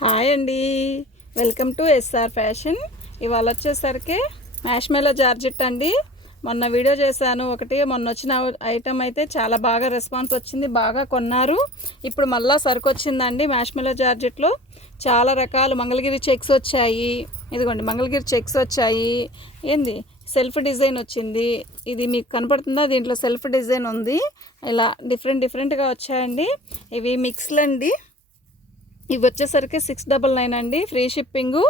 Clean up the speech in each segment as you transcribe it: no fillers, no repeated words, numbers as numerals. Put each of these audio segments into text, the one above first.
Hi అండి, welcome to SR fashion. ఇవాళ వచ్చేసరికి మ్యాష్మెలో జార్జెట్ అండి. మొన్న వీడియో చేశాను ఒకటి. మొన్న వచ్చిన ఐటమ్ అయితే చాలా బాగా రెస్పాన్స్ వచ్చింది, బాగా కొన్నారు. ఇప్పుడు మళ్ళీ సరుకు వచ్చిందండి మ్యాష్మెలో జార్జెట్లో. చాలా రకాలు మంగళగిరి చెక్స్ వచ్చాయి. ఇదిగోండి మంగళగిరి చెక్స్ వచ్చాయి. ఏంది సెల్ఫ్ డిజైన్ వచ్చింది. ఇది మీకు కనపడుతుందా? దీంట్లో సెల్ఫ్ డిజైన్ ఉంది. ఇలా డిఫరెంట్గా వచ్చాయండి. ఇవి మిక్స్లు అండి. ఇవి వచ్చేసరికి 699 అండి, ఫ్రీ షిప్పింగు.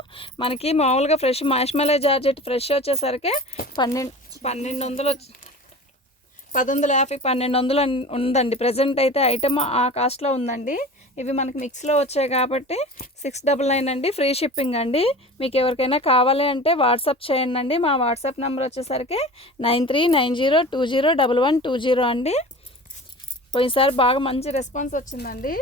మనకి మామూలుగా ఫ్రెష్ మ్యాష్మెలో జార్జెట్ ఫ్రెష్ వచ్చేసరికి 1250 1200 ఉందండి. ప్రజెంట్ అయితే ఐటమ్ ఆ కాస్ట్లో ఉందండి. ఇవి మనకి మిక్స్లో వచ్చాయి కాబట్టి 699 అండి, ఫ్రీ షిప్పింగ్ అండి. మీకు ఎవరికైనా కావాలి అంటే వాట్సాప్ చేయండి అండి. మా వాట్సాప్ నెంబర్ వచ్చేసరికి 9390201120 అండి. పోయినసారి బాగా మంచి రెస్పాన్స్ వచ్చిందండి.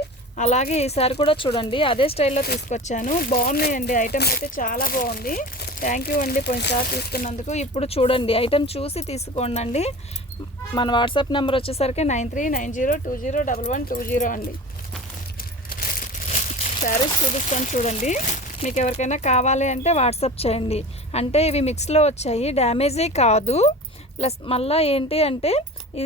అలాగే ఈసారి కూడా చూడండి, అదే స్టైల్లో తీసుకొచ్చాను. బాగున్నాయండి, ఐటమ్ అయితే చాలా బాగుంది. థ్యాంక్ యూ అండి పోయినసారి తీసుకున్నందుకు. ఇప్పుడు చూడండి, ఐటమ్ చూసి తీసుకోండి అండి. మన వాట్సాప్ నెంబర్ వచ్చేసరికి 9390201120 అండి. శారీస్ చూపిస్తాను చూడండి. మీకు ఎవరికైనా కావాలి అంటే వాట్సాప్ చేయండి. అంటే ఇవి మిక్స్లో వచ్చాయి, డ్యామేజే కాదు. ప్లస్ మళ్ళీ ఏంటి అంటే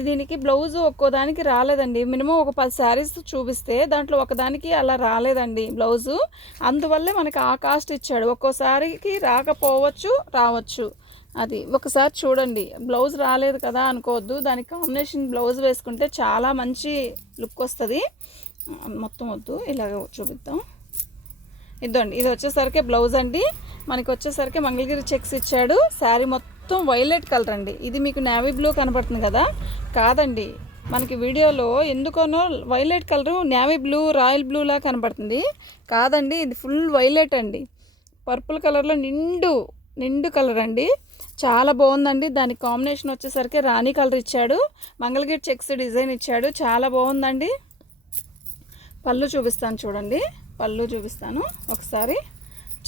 దీనికి బ్లౌజు ఒక్కోదానికి రాలేదండి. మినిమం ఒక 10 శారీస్ చూపిస్తే దాంట్లో ఒకదానికి అలా రాలేదండి బ్లౌజు. అందువల్లే మనకి ఆ కాస్ట్ ఇచ్చాడు. ఒక్కోసారికి రాకపోవచ్చు, రావచ్చు. అది ఒకసారి చూడండి. బ్లౌజ్ రాలేదు కదా అనుకోవద్దు. దానికి కాంబినేషన్ బ్లౌజ్ వేసుకుంటే చాలా మంచి లుక్ వస్తుంది. మొత్తం వద్దు, ఇలాగ చూపిద్దాం. ఇదండి, ఇది వచ్చేసరికి బ్లౌజ్ అండి. మనకి వచ్చేసరికి మంగళగిరి చెక్స్ ఇచ్చాడు. శారీ మొత్తం వైలెట్ కలర్ అండి. ఇది మీకు నేవీ బ్లూ కనపడుతుంది కదా, కాదండి. మనకి వీడియోలో ఎందుకనో violet colour navy blue, royal బ్లూలా కనపడుతుంది. కాదండి, ఇది ఫుల్ వైలెట్ అండి. పర్పుల్ కలర్లో నిండు కలర్ అండి. చాలా బాగుందండి. దానికి కాంబినేషన్ వచ్చేసరికి రాణి కలర్ ఇచ్చాడు. మంగళగిరి చెక్స్ డిజైన్ ఇచ్చాడు. చాలా బాగుందండి. పళ్ళు చూపిస్తాను చూడండి, పళ్ళు చూపిస్తాను ఒకసారి.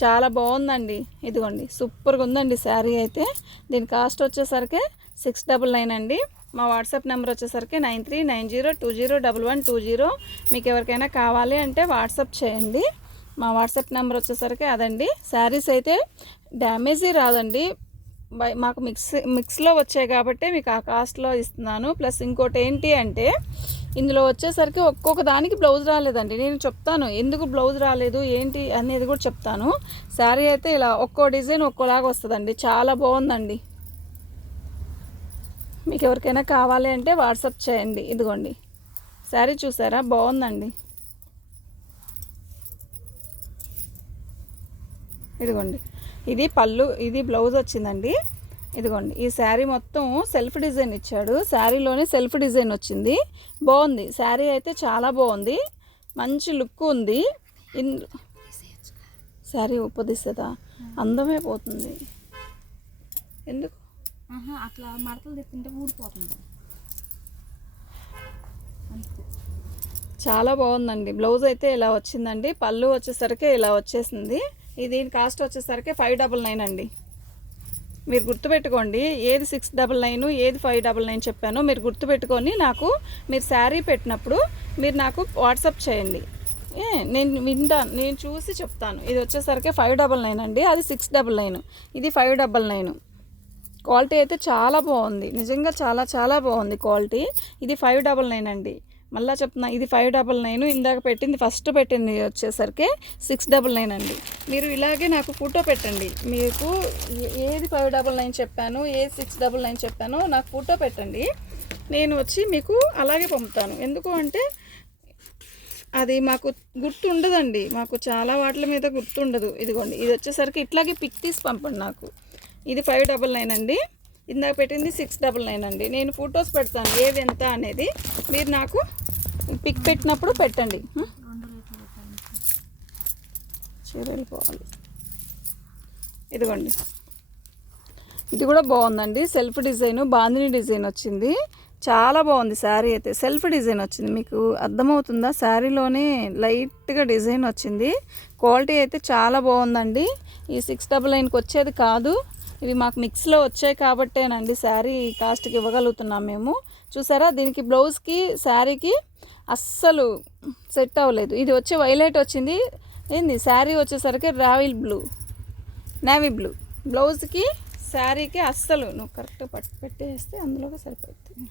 చాలా బాగుందండి. ఇదిగోండి, సూపర్గా ఉందండి శారీ అయితే. దీని కాస్ట్ వచ్చేసరికి 699 అండి. మా వాట్సాప్ నెంబర్ వచ్చేసరికి 9390201120. మీకు ఎవరికైనా కావాలి అంటే వాట్సాప్ చేయండి. మా వాట్సాప్ నెంబర్ వచ్చేసరికి అదండి. శారీస్ అయితే డ్యామేజీ రాదండి. మాకు మిక్స్లో వచ్చాయి కాబట్టి మీకు ఆ కాస్ట్లో ఇస్తున్నాను. ప్లస్ ఇంకోటి ఏంటి అంటే ఇందులో వచ్చేసరికి ఒక్కొక్క దానికి బ్లౌజ్ రాలేదండి. నేను చెప్తాను ఎందుకు బ్లౌజ్ రాలేదు ఏంటి అనేది కూడా చెప్తాను. శారీ అయితే ఇలా ఒక్కో డిజైన్ ఒక్కోలాగా వస్తుందండి. చాలా బాగుందండి. మీకు ఎవరికైనా కావాలి అంటే వాట్సాప్ చేయండి. ఇదిగోండి, శారీ చూసారా, బాగుందండి. ఇదిగోండి, ఇది పళ్ళు, ఇది బ్లౌజ్ వచ్చిందండి. ఇదిగోండి, ఈ శారీ మొత్తం సెల్ఫ్ డిజైన్ ఇచ్చాడు. శారీలోనే సెల్ఫ్ డిజైన్ వచ్చింది. బాగుంది శారీ అయితే, చాలా బాగుంది. మంచి లుక్ ఉంది. శారీ ఉప్పదిస్తుందా? అందమే పోతుంది. ఎందుకు అట్లా మడతలు తిప్పుకుంటే ఊడిపోతుంది. చాలా బాగుందండి. బ్లౌజ్ అయితే ఇలా వచ్చిందండి. పళ్ళు వచ్చేసరికి ఇలా వచ్చేసింది. దీని కాస్ట్ వచ్చేసరికి 599 అండి. మీరు గుర్తుపెట్టుకోండి, ఏది 699 ఏది 599 చెప్పాను. మీరు గుర్తుపెట్టుకొని మీరు శారీ పెట్టినప్పుడు మీరు నాకు వాట్సాప్ చేయండి. నేను చూసి చెప్తాను. ఇది వచ్చేసరికి 599 అండి, అది 699, ఇది 599. క్వాలిటీ అయితే చాలా బాగుంది, నిజంగా చాలా చాలా బాగుంది క్వాలిటీ. ఇది 599 అండి. మళ్ళీ చెప్తున్నా, ఇది 599. ఇందాక ఫస్ట్ పెట్టింది వచ్చేసరికి 699 అండి. మీరు ఇలాగే నాకు ఫోటో పెట్టండి. మీకు ఏది 599 చెప్పాను, ఏది 699 చెప్పానో నాకు ఫోటో పెట్టండి. నేను వచ్చి మీకు అలాగే పంపుతాను. ఎందుకు అంటే అది మాకు గుర్తు ఉండదండి. మాకు చాలా వాటి మీద గుర్తుండదు. ఇదిగోండి, ఇది వచ్చేసరికి ఇట్లాగే పిక్ తీసి పంపండి నాకు. ఇది 599 అండి. ఇందాక పెట్టింది 699 అండి. నేను ఫొటోస్ పెడతాను ఏది ఎంత అనేది. మీరు నాకు పిక్ పెట్టినప్పుడు పెట్టండి. వెళ్ళిపోవాలి. ఇదిగోండి, ఇది కూడా బాగుందండి. సెల్ఫ్ డిజైన్, బాందిని డిజైన్ వచ్చింది. చాలా బాగుంది శారీ అయితే. సెల్ఫ్ డిజైన్ వచ్చింది, మీకు అర్థమవుతుందా? శారీలోనే లైట్గా డిజైన్ వచ్చింది. క్వాలిటీ అయితే చాలా బాగుందండి. ఈ 699కి వచ్చేది కాదు. ఇవి మాకు మిక్స్లో వచ్చాయి కాబట్టేనండి శారీ కాస్ట్కి ఇవ్వగలుగుతున్నాం మేము. చూసారా, దీనికి బ్లౌజ్కి శారీకి అస్సలు సెట్ అవ్వలేదు. ఇది వచ్చి వైలెట్ వచ్చింది. ఏంది శారీ వచ్చేసరికి రాయల్ బ్లూ, నేవీ బ్లూ. బ్లౌజ్కి శారీకి అస్సలు నువ్వు కరెక్ట్గా పెట్టేస్తే అందులోకి సరిపోతుంది.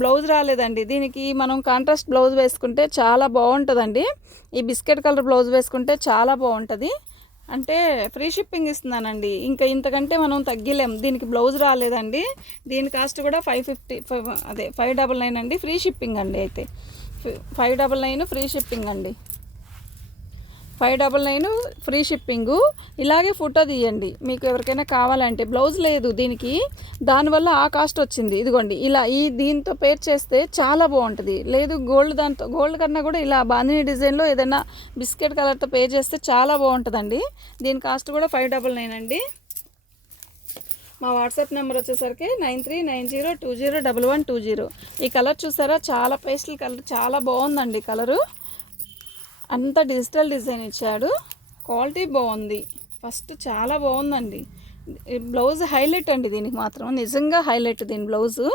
బ్లౌజ్ రాలేదండి దీనికి. మనం కాంట్రాస్ట్ బ్లౌజ్ వేసుకుంటే చాలా బాగుంటుందండి. ఈ బిస్కెట్ కలర్ బ్లౌజ్ వేసుకుంటే చాలా బాగుంటుంది. అంటే ఫ్రీ షిప్పింగ్ ఇస్తున్నానండి, ఇంకా ఇంతకంటే మనం తగ్గిలేం. దీనికి బ్లౌజ్ రాలేదండి. దీని కాస్ట్ కూడా 599 అండి. ఫ్రీ షిప్పింగ్ అండి. అయితే 599 ఫ్రీ షిప్పింగ్ అండి. 599 ఫ్రీ షిప్పింగు. ఇలాగే ఫోటో తీయండి మీకు ఎవరికైనా కావాలంటే. బ్లౌజ్ లేదు దీనికి, దానివల్ల ఆ కాస్ట్ వచ్చింది. ఇదిగోండి ఇలా దీంతో పేర్ చేస్తే చాలా బాగుంటుంది. లేదు దాంతో గోల్డ్ కన్నా కూడా ఇలా బాందిని డిజైన్లో ఏదైనా బిస్కెట్ కలర్తో పే చేస్తే చాలా బాగుంటుందండి. దీని కాస్ట్ కూడా 599 అండి. మా వాట్సాప్ నెంబర్ వచ్చేసరికి 9390201120. ఈ కలర్ చూసారా, చాలా పేస్టల్ కలర్, చాలా బాగుందండి కలరు. అంత డిజిటల్ డిజైన్ ఇచ్చాడు, క్వాలిటీ బాగుంది. ఫస్ట్ చాలా బాగుందండి. బ్లౌజ్ హైలైట్ అండి దీనికి మాత్రం, నిజంగా హైలైట్ దీని బ్లౌజు.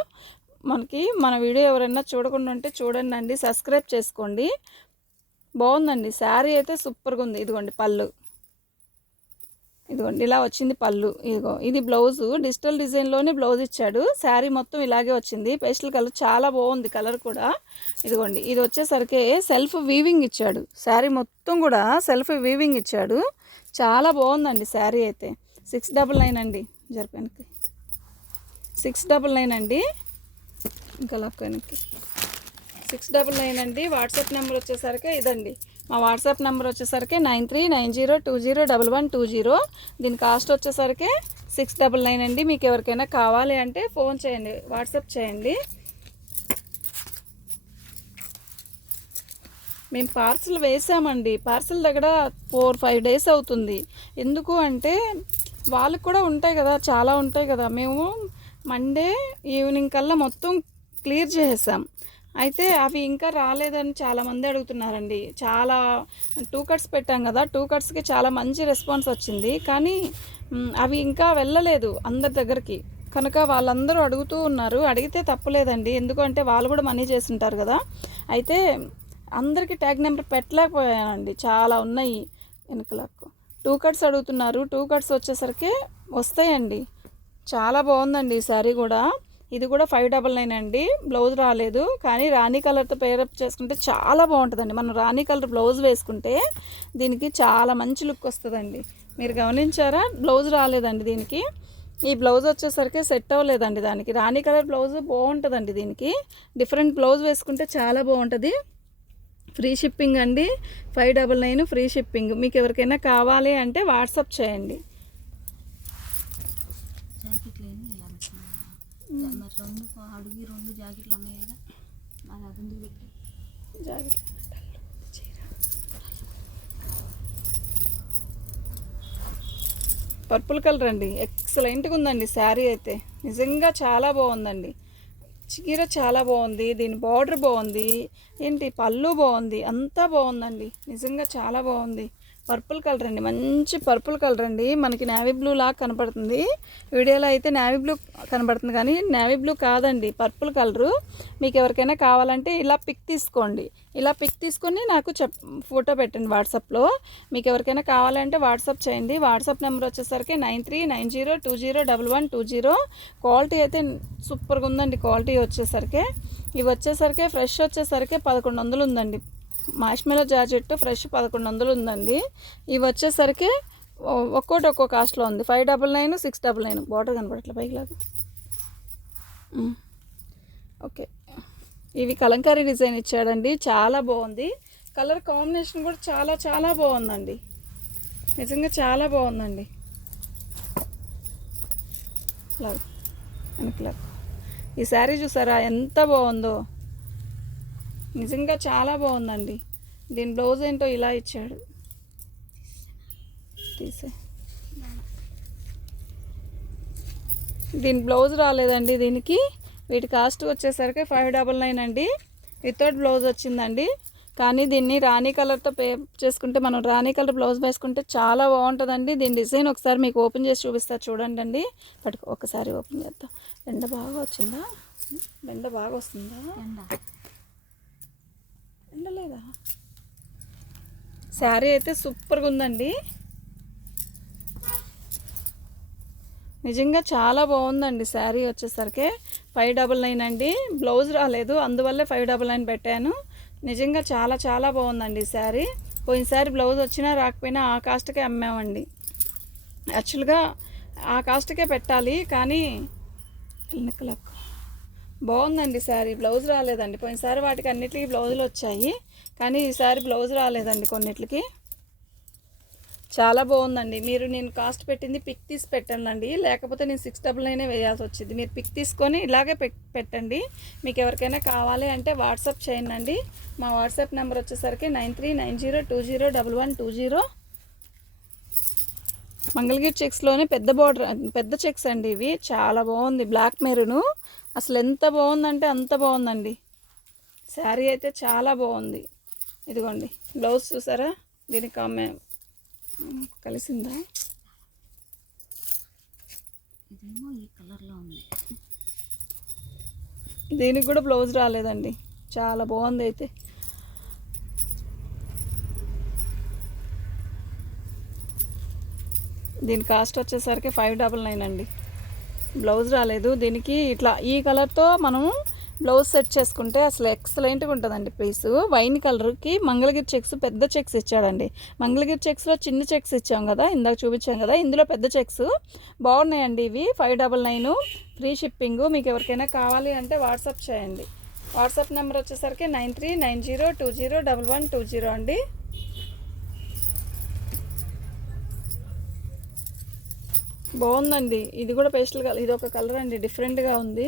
మన వీడియో ఎవరైనా చూడకుండా ఉంటే చూడండి అండి, సబ్స్క్రైబ్ చేసుకోండి. బాగుందండి శారీ అయితే సూపర్గా ఉంది. ఇదిగోండి పళ్ళు, ఇదిగోండి ఇలా వచ్చింది పళ్ళు. ఇదిగో ఇది బ్లౌజు, డిజిటల్ డిజైన్లోనే బ్లౌజ్ ఇచ్చాడు. శారీ మొత్తం ఇలాగే వచ్చింది. పేస్టల్ కలర్ చాలా బాగుంది కలర్ కూడా. ఇదిగోండి ఇది వచ్చేసరికి సెల్ఫ్ వీవింగ్ ఇచ్చాడు. శారీ మొత్తం కూడా సెల్ఫ్ వీవింగ్ ఇచ్చాడు. చాలా బాగుందండి శారీ అయితే. 699 అండి. జరిపానికి 699 అండి. ఇంకా లక్కనికి 699 అండి. వాట్సాప్ నెంబర్ వచ్చేసరికి ఇదండి. మా వాట్సాప్ నెంబర్ వచ్చేసరికి 9390201120. దీని కాస్ట్ వచ్చేసరికి 699 అండి. మీకు ఎవరికైనా కావాలి అంటే ఫోన్ చేయండి, వాట్సాప్ చేయండి. మేము పార్సిల్ వేసామండి. పార్సిల్ దగ్గర 4-5 డేస్ అవుతుంది. ఎందుకు అంటే వాళ్ళకు కూడా ఉంటాయి కదా, చాలా ఉంటాయి కదా. మేము మండే ఈవినింగ్ కల్లా మొత్తం క్లియర్ చేసేసాం. అయితే అవి ఇంకా రాలేదని చాలామంది అడుగుతున్నారండి. చాలా 2 కట్స్ పెట్టాం కదా, 2 కట్స్కి చాలా మంచి రెస్పాన్స్ వచ్చింది. కానీ అవి ఇంకా వెళ్ళలేదు అందరి దగ్గరికి. కనుక వాళ్ళందరూ అడుగుతూ ఉన్నారు. అడిగితే తప్పులేదండి, ఎందుకంటే వాళ్ళు కూడా మనీ చేసి ఉంటారు కదా. అయితే అందరికీ ట్యాగ్ నెంబర్ పెట్టలేకపోయానండి, చాలా ఉన్నాయి వెనుకలకు. 2 కట్స్ అడుగుతున్నారు. 2 కట్స్ వచ్చేసరికి వస్తాయండి. చాలా బాగుందండి ఈ శారీ కూడా. ఇది కూడా 599 అండి. బ్లౌజ్ రాలేదు, కానీ రాణి కలర్తో పేరప్ చేసుకుంటే చాలా బాగుంటుందండి. మనం రాణి కలర్ బ్లౌజ్ వేసుకుంటే దీనికి చాలా మంచి లుక్ వస్తుందండి. మీరు గమనించారా, బ్లౌజ్ రాలేదండి దీనికి. ఈ బ్లౌజ్ వచ్చేసరికి సెట్ అవ్వలేదండి దానికి. రాణి కలర్ బ్లౌజ్ బాగుంటుందండి దీనికి. డిఫరెంట్ బ్లౌజ్ వేసుకుంటే చాలా బాగుంటుంది. ఫ్రీ షిప్పింగ్ అండి. 599 ఫ్రీ షిప్పింగ్. మీకు ఎవరికైనా కావాలి అంటే వాట్సాప్ చేయండి. అడుగు 2 జాకెట్లు ఉన్నాయి కదా, అది అదుంది పెట్టి జాకెట్. పర్పుల్ కలర్ అండి, ఎక్సలెంట్గా ఉందండి శారీ అయితే. నిజంగా చాలా బాగుందండి. చీర చాలా బాగుంది, దీని బార్డర్ బాగుంది, ఏంటి పళ్ళు బాగుంది, అంతా బాగుందండి. నిజంగా చాలా బాగుంది. పర్పుల్ కలర్ అండి, మంచి పర్పుల్ కలర్ అండి. మనకి నేవీ బ్లూ లాగా కనపడుతుంది వీడియోలో అయితే. నేవీ బ్లూ కనపడుతుంది కానీ నేవీ బ్లూ కాదండి, పర్పుల్ కలరు. మీకు ఎవరికైనా కావాలంటే ఇలా పిక్ తీసుకోండి. ఇలా పిక్ తీసుకొని నాకు ఫోటో పెట్టండి వాట్సాప్లో. మీకు ఎవరికైనా కావాలంటే వాట్సాప్ చేయండి. వాట్సాప్ నెంబర్ వచ్చేసరికి 9390201120. క్వాలిటీ అయితే సూపర్గా ఉందండి. క్వాలిటీ వచ్చేసరికి ఇవి వచ్చేసరికి ఫ్రెష్ వచ్చేసరికి 1100 ఉందండి. మాష్మెలో జార్జెట్ ఫ్రెష్ 1100 ఉందండి. ఇవి వచ్చేసరికి ఒక్కో కాస్ట్లో ఉంది. 599, 699. బార్డర్ కనపడట్లే పైకి లాగా. ఓకే, ఇవి కలంకారీ డిజైన్ ఇచ్చాడండి, చాలా బాగుంది. కలర్ కాంబినేషన్ కూడా చాలా చాలా బాగుందండి. నిజంగా చాలా బాగుందండి. వెనకలా ఈ శారీ చూసారా ఎంత బాగుందో. నిజంగా చాలా బాగుందండి. దీని బ్లౌజ్ ఏంటో ఇలా ఇచ్చాడు. దీని బ్లౌజ్ రాలేదండి దీనికి. వీటి కాస్ట్ వచ్చేసరికి 599 అండి. వితౌట్ బ్లౌజ్ వచ్చిందండి. కానీ దీన్ని రాణి కలర్తో పే చేసుకుంటే, మనం రాణి కలర్ బ్లౌజ్ వేసుకుంటే చాలా బాగుంటుందండి. దీని డిజైన్ ఒకసారి మీకు ఓపెన్ చేసి చూపిస్తా చూడండి అండి. పట్టుకో, ఒకసారి ఓపెన్ చేద్దాం. ఎండ బాగా వచ్చిందా? ఎండ బాగా వస్తుందా? ఎండ లేదా? శారీ అయితే సూపర్గా ఉందండి. నిజంగా చాలా బాగుందండి. శారీ వచ్చేసరికి 599 అండి. బ్లౌజ్ రాలేదు, అందువల్లే 599 పెట్టాను. నిజంగా చాలా చాలా బాగుందండి శారీ. పోయినసారి బ్లౌజ్ వచ్చినా రాకపోయినా ఆ కాస్ట్కే అమ్మామండి. యాక్చువల్గా ఆ కాస్ట్కే పెట్టాలి, కానీ ఎన్నికలకు బాగుందండి శారీ. బ్లౌజ్ రాలేదండి. పోయినసారి వాటికి అన్నిటికీ బ్లౌజులు వచ్చాయి, కానీ ఈసారి బ్లౌజ్ రాలేదండి కొన్నిటికి. చాలా బాగుందండి. మీరు నేను కాస్ట్ పెట్టింది పిక్ తీసి పెట్టండి, లేకపోతే నేను 699 వేయాల్సి వచ్చింది. మీరు పిక్ తీసుకొని ఇలాగే పెట్టండి. మీకు ఎవరికైనా కావాలి అంటే వాట్సాప్ చేయండి. మా వాట్సాప్ నెంబర్ వచ్చేసరికి 9390201120. మంగళగిరి చెక్స్లోనే పెద్ద బార్డర్, పెద్ద చెక్స్ అండి ఇవి. చాలా బాగుంది. బ్లాక్ మెరూను అసలు ఎంత బాగుందంటే అంత బాగుందండి. శారీ అయితే చాలా బాగుంది. ఇదిగోండి బ్లౌజ్ చూసారా, దీనికి ఆమె కలిసిందా, ఇదేమో ఈ కలర్లో ఉంది. దీనికి కూడా బ్లౌజ్ రాలేదండి. చాలా బాగుంది. అయితే దీని కాస్ట్ వచ్చేసరికి 599 అండి. బ్లౌజ్ రాలేదు దీనికి. ఇట్లా ఈ కలర్తో మనం బ్లౌజ్ సెట్ చేసుకుంటే అసలు ఎక్సలెంట్గా ఉంటుందండి పీసు. వైన్ కలర్కి మంగళగిరి చెక్స్ పెద్ద చెక్స్ ఇచ్చాడండి. మంగళగిరి చెక్స్లో చిన్న చెక్స్ ఇచ్చాం కదా, ఇందాక చూపించాం కదా, ఇందులో పెద్ద చెక్స్ బాగున్నాయండి. ఇవి 599, ఫ్రీ షిప్పింగ్. మీకు ఎవరికైనా కావాలి అంటే వాట్సాప్ చేయండి. వాట్సాప్ నెంబర్ వచ్చేసరికి 9390201120 అండి. బాగుందండి. ఇది కూడా పేస్టల్ కలర్. ఇది ఒక కలర్ అండి, డిఫరెంట్గా ఉంది.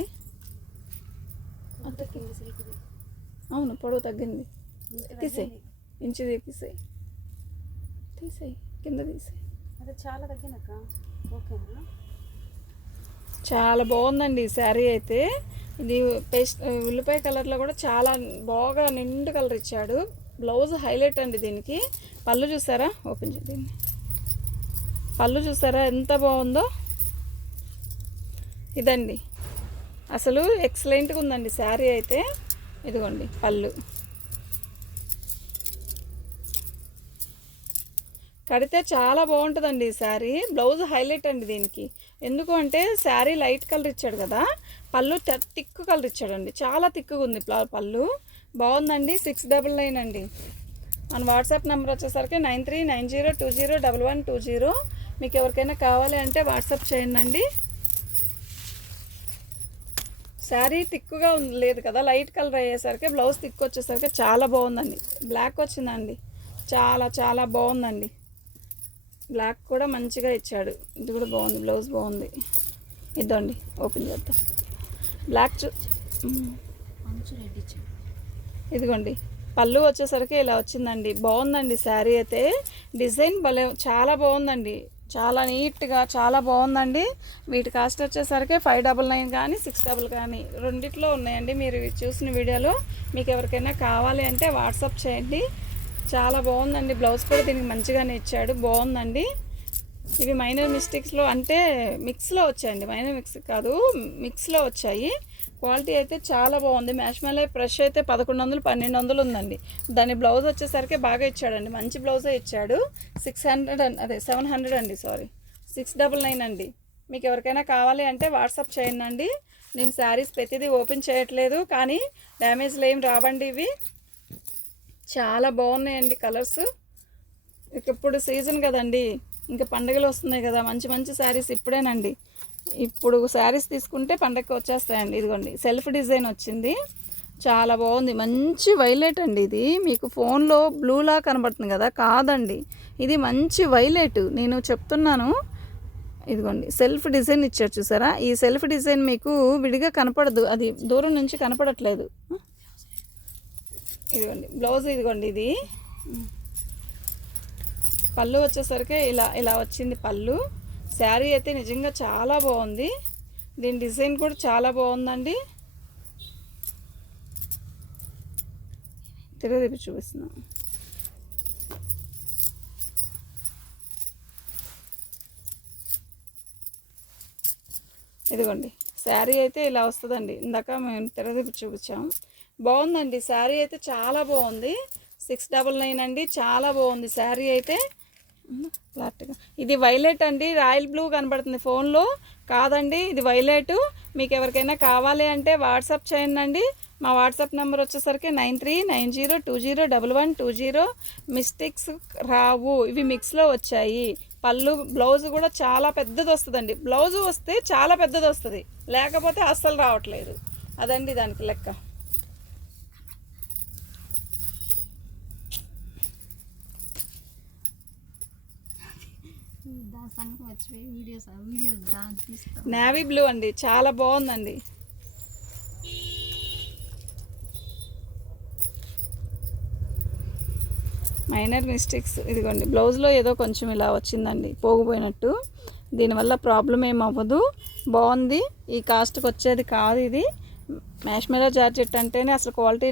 అవును, పొడవు తగ్గింది. తీసేయి, ఇంచు తీసేయి, తీసేయి, కింద తీసేయి. అదే చాలా తగ్గినక్క. ఓకేనా, చాలా బాగుందండి ఈ శారీ అయితే. ఇది ఉల్లిపాయ కలర్లో కూడా చాలా బాగా నిండు కలర్ ఇచ్చాడు. బ్లౌజ్ హైలైట్ అండి దీనికి. పళ్ళు చూసారా, ఓపెన్ చేయండి. పళ్ళు చూసారా ఎంత బాగుందో. ఇదండి అసలు ఎక్సలెంట్గా ఉందండి శారీ అయితే. ఇదిగోండి పళ్ళు. కడితే చాలా బాగుంటుందండి ఈ శారీ. బ్లౌజ్ హైలైట్ అండి దీనికి. ఎందుకు అంటే శారీ లైట్ కలర్ ఇచ్చాడు కదా, పళ్ళు థిక్ కలర్ ఇచ్చాడండి. చాలా థిక్గా ఉంది పళ్ళు. బాగుందండి. 699 అండి. మన వాట్సాప్ నెంబర్ వచ్చేసరికి 9390201120. మీకు ఎవరికైనా కావాలి అంటే వాట్సాప్ చేయండి. శారీ థిక్గా లేదు కదా, లైట్ కలర్ అయ్యేసరికి బ్లౌజ్ థిక్ వచ్చేసరికి చాలా బాగుందండి. బ్లాక్ వచ్చిందండి, చాలా చాలా బాగుందండి. బ్లాక్ కూడా మంచిగా ఇచ్చాడు. ఇది కూడా బాగుంది, బ్లౌజ్ బాగుంది. ఇద్దండి ఓపెన్ చేద్దాం. బ్లాక్ ఇదిగోండి పళ్ళు వచ్చేసరికి ఇలా వచ్చిందండి. బాగుందండి శారీ అయితే. డిజైన్ భలే చాలా బాగుందండి. చాలా నీట్గా చాలా బాగుందండి. వీటి కాస్ట్ వచ్చేసరికి 599 కానీ 699 కానీ రెండిట్లో ఉన్నాయండి. మీరు చూసిన వీడియోలో మీకు ఎవరికైనా కావాలి అంటే వాట్సాప్ చేయండి. చాలా బాగుందండి. బ్లౌజ్ కూడా దీనికి మంచిగానే ఇచ్చాడు, బాగుందండి. ఇవి మైనర్ మిస్టేక్స్లో అంటే మిక్స్లో వచ్చాయండి, మైనర్ మిక్స్ కాదు, మిక్స్లో వచ్చాయి. క్వాలిటీ అయితే చాలా బాగుంది. మ్యాష్మెల్లో ఫ్రెష్ అయితే 1100-1200 ఉందండి. దాని బ్లౌజ్ వచ్చేసరికి బాగా ఇచ్చాడండి, మంచి బ్లౌజే ఇచ్చాడు. 700 అండి, సారీ 699 అండి. మీకు ఎవరికైనా కావాలి అంటే వాట్సాప్ చేయండి. నేను శారీస్ ప్రతిదీ ఓపెన్ చేయట్లేదు, కానీ డ్యామేజ్లు ఏం రావండి. ఇవి చాలా బాగున్నాయండి కలర్స్. ఇప్పుడు సీజన్ కదండి, ఇంకా పండుగలు వస్తున్నాయి కదా, మంచి మంచి శారీస్ ఇప్పుడేనండి. ఇప్పుడు శారీస్ తీసుకుంటే పండగకి వచ్చేస్తాయండి. ఇదిగోండి సెల్ఫ్ డిజైన్ వచ్చింది, చాలా బాగుంది. మంచి వైలెట్ అండి. ఇది మీకు ఫోన్లో బ్లూలా కనబడుతుంది కదా, కాదండి, ఇది మంచి వైలెట్. నేను చెప్తున్నాను. ఇదిగోండి సెల్ఫ్ డిజైన్ ఇచ్చారు చూసారా. ఈ సెల్ఫ్ డిజైన్ మీకు విడిగా కనపడదు, అది దూరం నుంచి కనపడట్లేదు. ఇదిగోండి బ్లౌజ్, ఇదిగోండి ఇది పళ్ళు వచ్చేసరికి ఇలా ఇలా వచ్చింది పళ్ళు. శారీ అయితే నిజంగా చాలా బాగుంది. దీని డిజైన్ కూడా చాలా బాగుందండి. తిరగదిప్పి చూపిస్తున్నాం. ఇదిగోండి శారీ అయితే ఇలా వస్తుందండి. ఇందాక మేము తిరగదిప్పి చూపించాము. బాగుందండి శారీ అయితే చాలా బాగుంది. 699 అండి. చాలా బాగుంది శారీ అయితే. ఫ్లాట్గా ఇది వైలెట్ అండి, రాయల్ బ్లూ కనబడుతుంది ఫోన్లో, కాదండి ఇది వైలెట్. మీకు ఎవరికైనా కావాలి అంటే వాట్సాప్ చేయండి. మా వాట్సాప్ నెంబర్ వచ్చేసరికి 9390201120. మిస్టేక్స్ రావు, ఇవి మిక్స్లో వచ్చాయి. పళ్ళు బ్లౌజ్ కూడా చాలా పెద్దది వస్తుందండి. బ్లౌజు వస్తే చాలా పెద్దది వస్తుంది, లేకపోతే అస్సలు రావట్లేదు. అదండి దానికి లెక్క. దాని సంగతి మర్చిపోయి వీడియోస్ దాని తీస్తాం. నేవీ బ్లూ అండి, చాలా బాగుందండి. మైనర్ మిస్టేక్స్, ఇదిగోండి బ్లౌజ్లో ఏదో కొంచెం ఇలా వచ్చిందండి పోగిపోయినట్టు. దీనివల్ల ప్రాబ్లం ఏం అవ్వదు, బాగుంది. ఈ కాస్ట్కి వచ్చేది కాదు ఇది. మ్యాష్మెలో జార్జెట్ అంటేనే అసలు క్వాలిటీ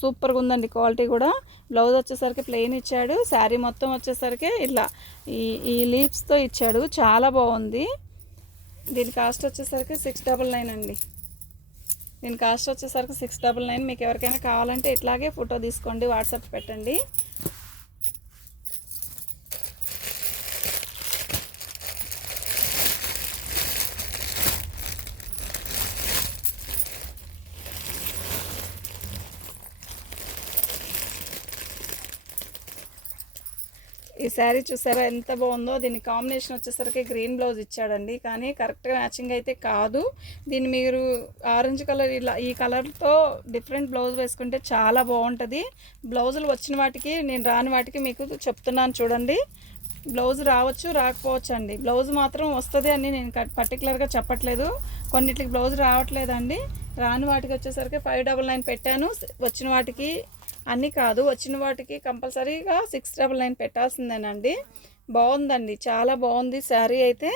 సూపర్గా ఉందండి. క్వాలిటీ కూడా. బ్లౌజ్ వచ్చేసరికి ప్లెయిన్ ఇచ్చాడు, శారీ మొత్తం వచ్చేసరికి ఇలా ఈ లీవ్స్తో ఇచ్చాడు, చాలా బాగుంది. దీని కాస్ట్ వచ్చేసరికి 699 అండి. దీని కాస్ట్ వచ్చేసరికి 699. మీకు ఎవరికైనా కావాలంటే ఇట్లాగే ఫోటో తీసుకోండి, వాట్సాప్ పెట్టండి. ఈ శారీ చూసారా ఎంత బాగుందో. దీని కాంబినేషన్ వచ్చేసరికి గ్రీన్ బ్లౌజ్ ఇచ్చాడండి, కానీ కరెక్ట్గా మ్యాచింగ్ అయితే కాదు. దీన్ని మీరు ఆరెంజ్ కలర్ ఇలా ఈ కలర్తో డిఫరెంట్ బ్లౌజ్ వేసుకుంటే చాలా బాగుంటుంది. బ్లౌజులు వచ్చిన వాటికి, నేను రాని వాటికి మీకు చెప్తున్నాను చూడండి. బ్లౌజ్ రావచ్చు, రాకపోవచ్చు అండి. బ్లౌజ్ మాత్రం వస్తుంది అని నేను పర్టికులర్గా చెప్పట్లేదు. కొన్నిటికి బ్లౌజ్ రావట్లేదండి. రాని వాటికి వచ్చేసరికి 599 పెట్టాను. వచ్చిన వాటికి అన్నీ కాదు, వచ్చిన వాటికి కంపల్సరీగా 699 పెట్టాల్సిందేనండి. బాగుందండి, చాలా బాగుంది శారీ అయితే.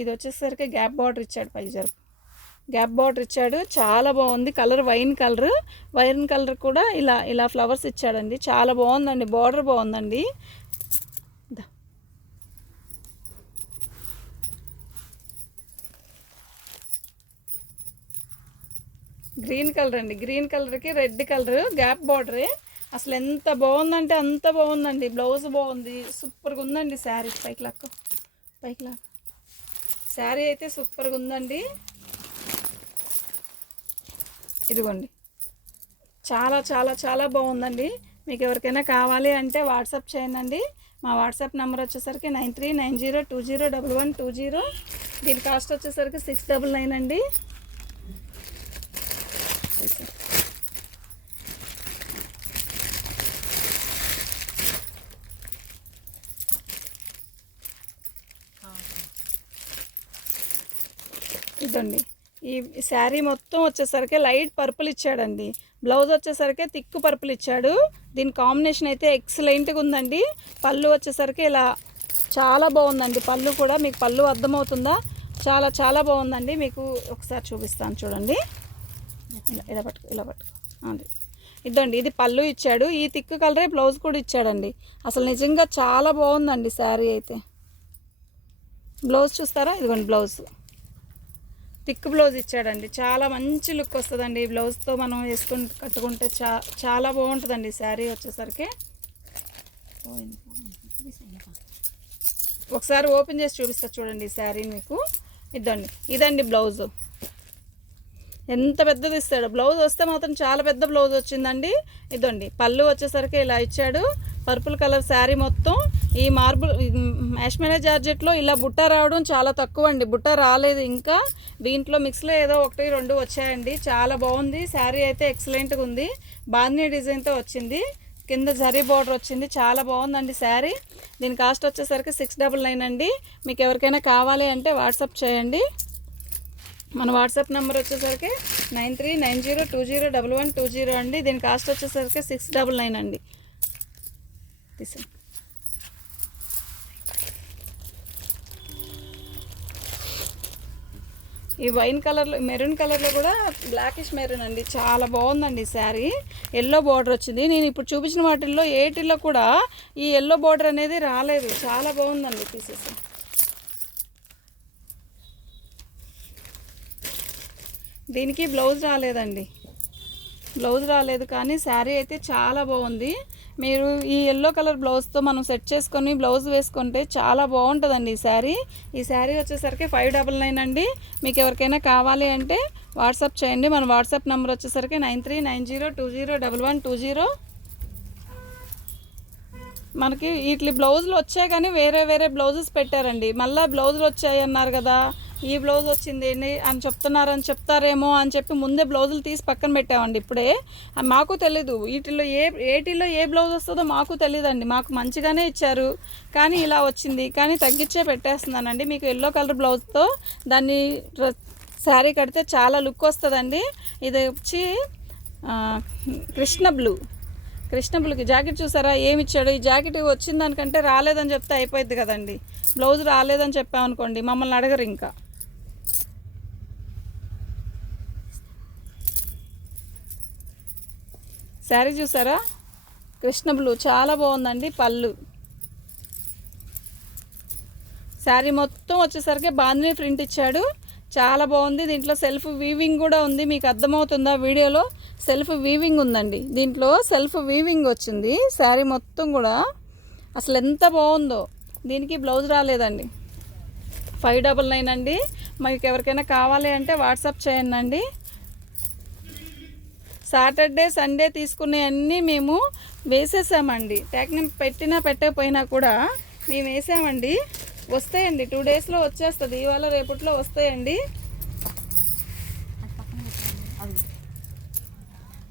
ఇది వచ్చేసరికి గ్యాప్ బార్డర్ ఇచ్చాడు, పైజర్ గ్యాప్ బార్డర్ ఇచ్చాడు, చాలా బాగుంది. కలర్ వైన్ కలర్ కూడా ఇలా ఫ్లవర్స్ ఇచ్చాడండి, చాలా బాగుందండి. బార్డర్ బాగుందండి. గ్రీన్ కలర్ అండి, గ్రీన్ కలర్కి రెడ్ కలర్ గ్యాప్ బార్డరే. అసలు ఎంత బాగుందంటే అంత బాగుందండి. బ్లౌజ్ బాగుంది, సూపర్గా ఉందండి శారీ. పైకి లాక్క శారీ అయితే సూపర్గా ఉందండి. ఇదిగోండి, చాలా చాలా చాలా బాగుందండి. మీకు ఎవరికైనా కావాలి అంటే వాట్సాప్ చేయండి. మా వాట్సాప్ నెంబర్ వచ్చేసరికి 9390201120. దీని కాస్ట్ వచ్చేసరికి 699 అండి. ఇదండి, ఈ శారీ మొత్తం వచ్చేసరికి లైట్ పర్పుల్ ఇచ్చాడండి. బ్లౌజ్ వచ్చేసరికి థిక్ పర్పుల్ ఇచ్చాడు. దీని కాంబినేషన్ అయితే ఎక్సలెంట్గా ఉందండి. పళ్ళు వచ్చేసరికి ఇలా చాలా బాగుందండి. పళ్ళు కూడా మీకు పళ్ళు అర్థమవుతుందా? చాలా చాలా బాగుందండి. మీకు ఒకసారి చూపిస్తాను చూడండి. ఇలా పట్టుకో అది. ఇదండి, ఇది పళ్ళు ఇచ్చాడు. ఈ థిక్ కలరే బ్లౌజ్ కూడా ఇచ్చాడండి. అసలు నిజంగా చాలా బాగుందండి శారీ అయితే. బ్లౌజ్ చూస్తారా? ఇదిగోండి బ్లౌజ్ థిక్ బ్లౌజ్ ఇచ్చాడండి. చాలా మంచి లుక్ వస్తుందండి ఈ బ్లౌజ్తో మనం వేసుకుని కట్టుకుంటే. చాలా బాగుంటుందండి శారీ వచ్చేసరికి. ఒకసారి ఓపెన్ చేసి చూపిస్తా చూడండి ఈ శారీ మీకు. ఇదండి బ్లౌజు. ఎంత పెద్దది ఇస్తాడు. బ్లౌజ్ వస్తే మాత్రం చాలా పెద్ద బ్లౌజ్ వచ్చిందండి. ఇదండి పళ్ళు వచ్చేసరికి ఇలా ఇచ్చాడు. పర్పుల్ కలర్ శారీ మొత్తం ఈ మార్బుల్ మ్యాష్మెలో జార్జెట్లో ఇలా బుట్ట రావడం చాలా తక్కువ అండి. బుట్ట రాలేదు ఇంకా. దీంట్లో మిక్స్లో ఏదో 1-2 వచ్చాయండి. చాలా బాగుంది శారీ అయితే, ఎక్సలెంట్గా ఉంది. బాందినీ డిజైన్తో వచ్చింది, కింద జరీ బార్డర్ వచ్చింది. చాలా బాగుందండి శారీ. దీని కాస్ట్ వచ్చేసరికి 699 అండి. మీకు ఎవరికైనా కావాలి అంటే వాట్సాప్ చేయండి. మన వాట్సాప్ నెంబర్ వచ్చేసరికి 9390201120 అండి. దీని కాస్ట్ వచ్చేసరికి 699 అండి. ఈ వైన్ కలర్లో, మెరూన్ కలర్లో కూడా బ్లాకిష్ మెరూన్ అండి. చాలా బాగుందండి శారీ. ఎల్లో బార్డర్ వచ్చింది. నేను ఇప్పుడు చూపించిన వాటిల్లో ఏటిల్లో కూడా ఈ ఎల్లో బార్డర్ అనేది రాలేదు. చాలా బాగుందండి పీసెస్. దీనికి బ్లౌజ్ రాలేదండి, బ్లౌజ్ రాలేదు, కానీ శారీ అయితే చాలా బాగుంది. మీరు ఈ ఎల్లో కలర్ బ్లౌజ్తో మనం సెట్ చేసుకొని బ్లౌజ్ వేసుకుంటే చాలా బాగుంటుందండి ఈ శారీ వచ్చేసరికి 599 అండి. మీకు ఎవరికైనా కావాలి అంటే వాట్సాప్ చేయండి. మన వాట్సాప్ నెంబర్ వచ్చేసరికి 9390201120. మనకి వీటి బ్లౌజులు వచ్చాయి కానీ వేరే వేరే బ్లౌజెస్ పెట్టారండి. మళ్ళీ బ్లౌజులు వచ్చాయి అన్నారు కదా, ఈ బ్లౌజ్ వచ్చింది అని చెప్తారేమో అని చెప్పి ముందే బ్లౌజులు తీసి పక్కన పెట్టామండి. ఇప్పుడే మాకు తెలీదు వీటిల్లో ఏ బ్లౌజ్ వస్తుందో మాకు తెలియదండి. మాకు మంచిగానే ఇచ్చారు కానీ ఇలా వచ్చింది. కానీ తగ్గించే పెట్టేస్తున్నానండి. మీకు ఎల్లో కలర్ బ్లౌజ్తో దాన్ని శారీ కడితే చాలా లుక్ వస్తుందండి. ఇది వచ్చి కృష్ణ బ్లూకి జాకెట్ చూసారా ఏమి ఇచ్చాడు. ఈ జాకెట్ వచ్చిన దానికంటే రాలేదని చెప్తే అయిపోద్ది కదండి. బ్లౌజ్ రాలేదని చెప్పామనుకోండి మమ్మల్ని అడగరు. ఇంకా శారీ చూసారా కృష్ణ బ్లూ చాలా బాగుందండి. పళ్ళు శారీ మొత్తం వచ్చేసరికి బాందిని ప్రింట్ ఇచ్చాడు. చాలా బాగుంది. దీంట్లో సెల్ఫ్ వీవింగ్ కూడా ఉంది. మీకు అర్థమవుతుందా వీడియోలో? సెల్ఫ్ వీవింగ్ ఉందండి. దీంట్లో సెల్ఫ్ వీవింగ్ వచ్చింది శారీ మొత్తం కూడా. అసలు ఎంత బాగుందో. దీనికి బ్లౌజ్ రాలేదండి. 599 అండి. మీకు ఎవరికైనా కావాలి అంటే వాట్సాప్ చేయండి. సాటర్డే సండే తీసుకునే అన్నీ మేము వేసేసామండి. టెక్నిక్ పెట్టకపోయినా కూడా మేము వేసామండి. వస్తాయండి, 2 డేస్లో వచ్చేస్తుంది. ఇవాళ రేపట్లో వస్తాయండి.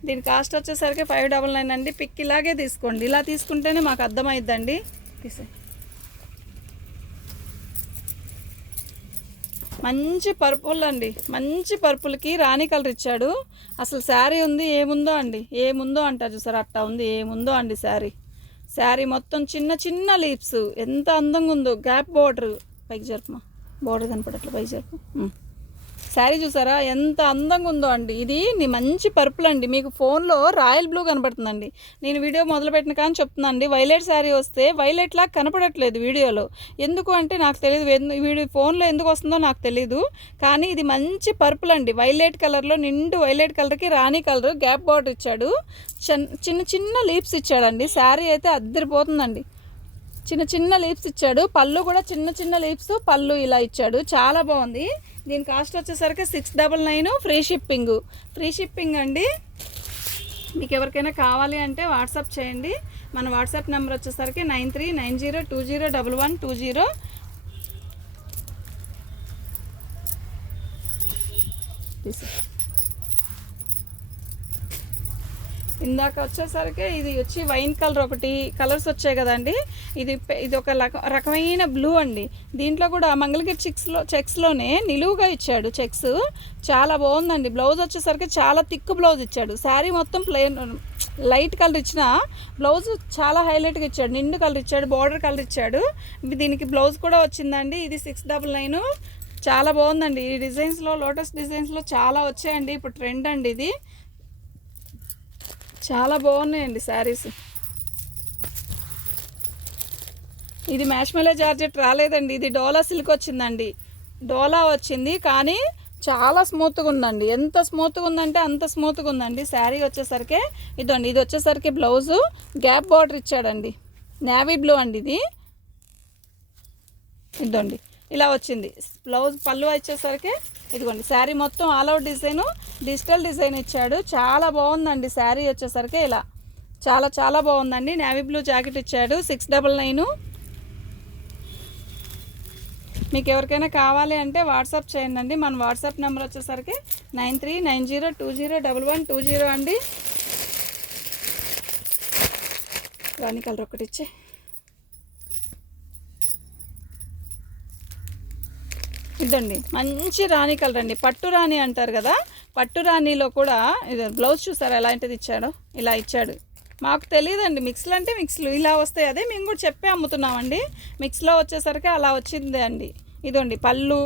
దీని కాస్ట్ వచ్చేసరికి 599 అండి. పిక్ ఇలాగే తీసుకోండి. ఇలా తీసుకుంటేనే మాకు అర్థమైద్దండి. మంచి పర్పుల్ అండి. మంచి పర్పుల్కి రాణి కలర్ ఇచ్చాడు. అసలు శారీ ఉంది ఏముందో అండి, ఏముందో అంటారు చూసారు అట్టా ఉంది. ఏముందో అండి శారీ మొత్తం చిన్న చిన్న లీప్స్ ఎంత అందంగా ఉందో. గ్యాప్ బోర్డర్ పైకి జరుపుమా, బోర్డర్ కనపడట్లే పైకి జరుపు. శారీ చూసారా ఎంత అందంగా ఉందో అండి. ఇది మంచి పర్పుల్ అండి. మీకు ఫోన్లో రాయల్ బ్లూ కనపడుతుందండి. నేను వీడియో మొదలుపెట్టిన కానీ చెప్తున్నానండి. వైలెట్ శారీ వస్తే వైలెట్ లాగా కనపడట్లేదు వీడియోలో. ఎందుకు అంటే నాకు తెలియదు. వీడియో ఫోన్లో ఎందుకు వస్తుందో నాకు తెలీదు. కానీ ఇది మంచి పర్పుల్ అండి. వైలెట్ కలర్లో నిండు వైలెట్ కలర్కి రాణి కలర్ గ్యాప్ బార్డర్ ఇచ్చాడు. చిన్న చిన్న లీప్స్ ఇచ్చాడండి. శారీ అయితే అద్దరిపోతుందండి. చిన్న చిన్న లీప్స్ ఇచ్చాడు. పళ్ళు కూడా చిన్న చిన్న లీప్స్ పళ్ళు ఇలా ఇచ్చాడు. చాలా బాగుంది. దీని కాస్ట్ వచ్చేసరికి 699. ఫ్రీ షిప్పింగ్ అండి. మీకు ఎవరికైనా కావాలి అంటే వాట్సాప్ చేయండి. మన వాట్సాప్ నెంబర్ వచ్చేసరికి 9390201120. ఇందాక వచ్చేసరికి ఇది వచ్చి వైన్ కలర్, ఒకటి కలర్స్ వచ్చాయి కదండి. ఇది ఒక రకమైన బ్లూ అండి. దీంట్లో కూడా మంగళగిరి చెక్స్లోనే నిలువుగా ఇచ్చాడు చెక్స్. చాలా బాగుందండి. బ్లౌజ్ వచ్చేసరికి చాలా థిక్ బ్లౌజ్ ఇచ్చాడు. శారీ మొత్తం ప్లెయిన్ లైట్ కలర్ ఇచ్చిన బ్లౌజ్ చాలా హైలైట్గా ఇచ్చాడు. నిండు కలర్ ఇచ్చాడు, బార్డర్ కలర్ ఇచ్చాడు. దీనికి బ్లౌజ్ కూడా వచ్చిందండి. ఇది 699. చాలా బాగుందండి. ఈ డిజైన్స్లో లోటస్ డిజైన్స్లో చాలా వచ్చాయండి. ఇప్పుడు ట్రెండ్ అండి ఇది. చాలా బాగున్నాయండి శారీస్. ఇది మ్యాష్మెలో జార్జెట్ రాలేదండి. ఇది డోలా సిల్క్ వచ్చిందండి. డోలా వచ్చింది కానీ చాలా స్మూత్గా ఉందండి. ఎంత స్మూత్గా ఉందంటే అంత స్మూత్గా ఉందండి. శారీ వచ్చేసరికి ఇదండి. ఇది వచ్చేసరికి బ్లౌజు గ్యాప్ బార్డర్ ఇచ్చాడండి. నేవీ బ్లూ అండి ఇది. ఇదండి ఇలా వచ్చింది బ్లౌజ్. పళ్ళు వచ్చేసరికి ఇదిగోండి. శారీ మొత్తం all out design, digital design ఇచ్చాడు. చాలా బాగుందండి. శారీ వచ్చేసరికి ఇలా చాలా చాలా బాగుందండి. నేవీ బ్లూ జాకెట్ ఇచ్చాడు. 699. మీకు ఎవరికైనా కావాలి అంటే వాట్సాప్ చేయండి. మన వాట్సాప్ నెంబర్ వచ్చేసరికి 9390201120 అండి. రాణి కలర్ ఒకటి ఇచ్చే. ఇదండి మంచి రాణి కలర్ అండి. పట్టు రాణి అంటారు కదా, పట్టు రాణిలో కూడా ఇది బ్లౌజ్ చూసారా ఎలాంటిది ఇచ్చాడో. ఇలా ఇచ్చాడు. మాకు తెలియదండి మిక్స్లు అంటే మిక్స్లు ఇలా వస్తాయి. అదే మేము కూడా చెప్పే అమ్ముతున్నామండి. మిక్స్లో వచ్చేసరికి అలా వచ్చింది అండి. ఇదండి పళ్ళు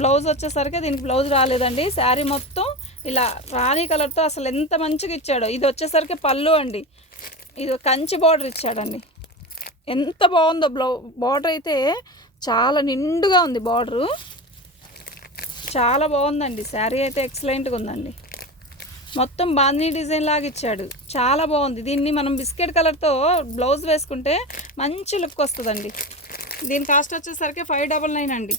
బ్లౌజ్ వచ్చేసరికి దీనికి బ్లౌజ్ రాలేదండి. శారీ మొత్తం ఇలా రాణి కలర్తో అసలు ఎంత మంచిగా ఇచ్చాడో. ఇది వచ్చేసరికి పళ్ళు అండి. ఇది కంచి బార్డర్ ఇచ్చాడండి. ఎంత బాగుందో బార్డర్ అయితే చాలా నిండుగా ఉంది బార్డరు. చాలా బాగుందండి. శారీ అయితే ఎక్సలెంట్గా ఉందండి. మొత్తం బాందీ డిజైన్ లాగా ఇచ్చాడు. చాలా బాగుంది. దీన్ని మనం బిస్కెట్ కలర్తో బ్లౌజ్ వేసుకుంటే మంచి లుక్ వస్తుందండి. దీని కాస్ట్ వచ్చేసరికి 599 అండి.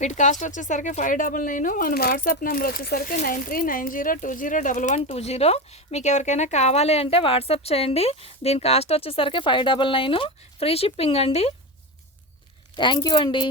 వీటి కాస్ట్ వచ్చేసరికి 599. మన వాట్సాప్ నెంబర్ వచ్చేసరికి 9390201120. మీకు ఎవరికైనా కావాలి అంటే వాట్సాప్ చేయండి. దీని కాస్ట్ వచ్చేసరికి 599. ఫ్రీ షిప్పింగ్ అండి. థ్యాంక్ యూ అండి.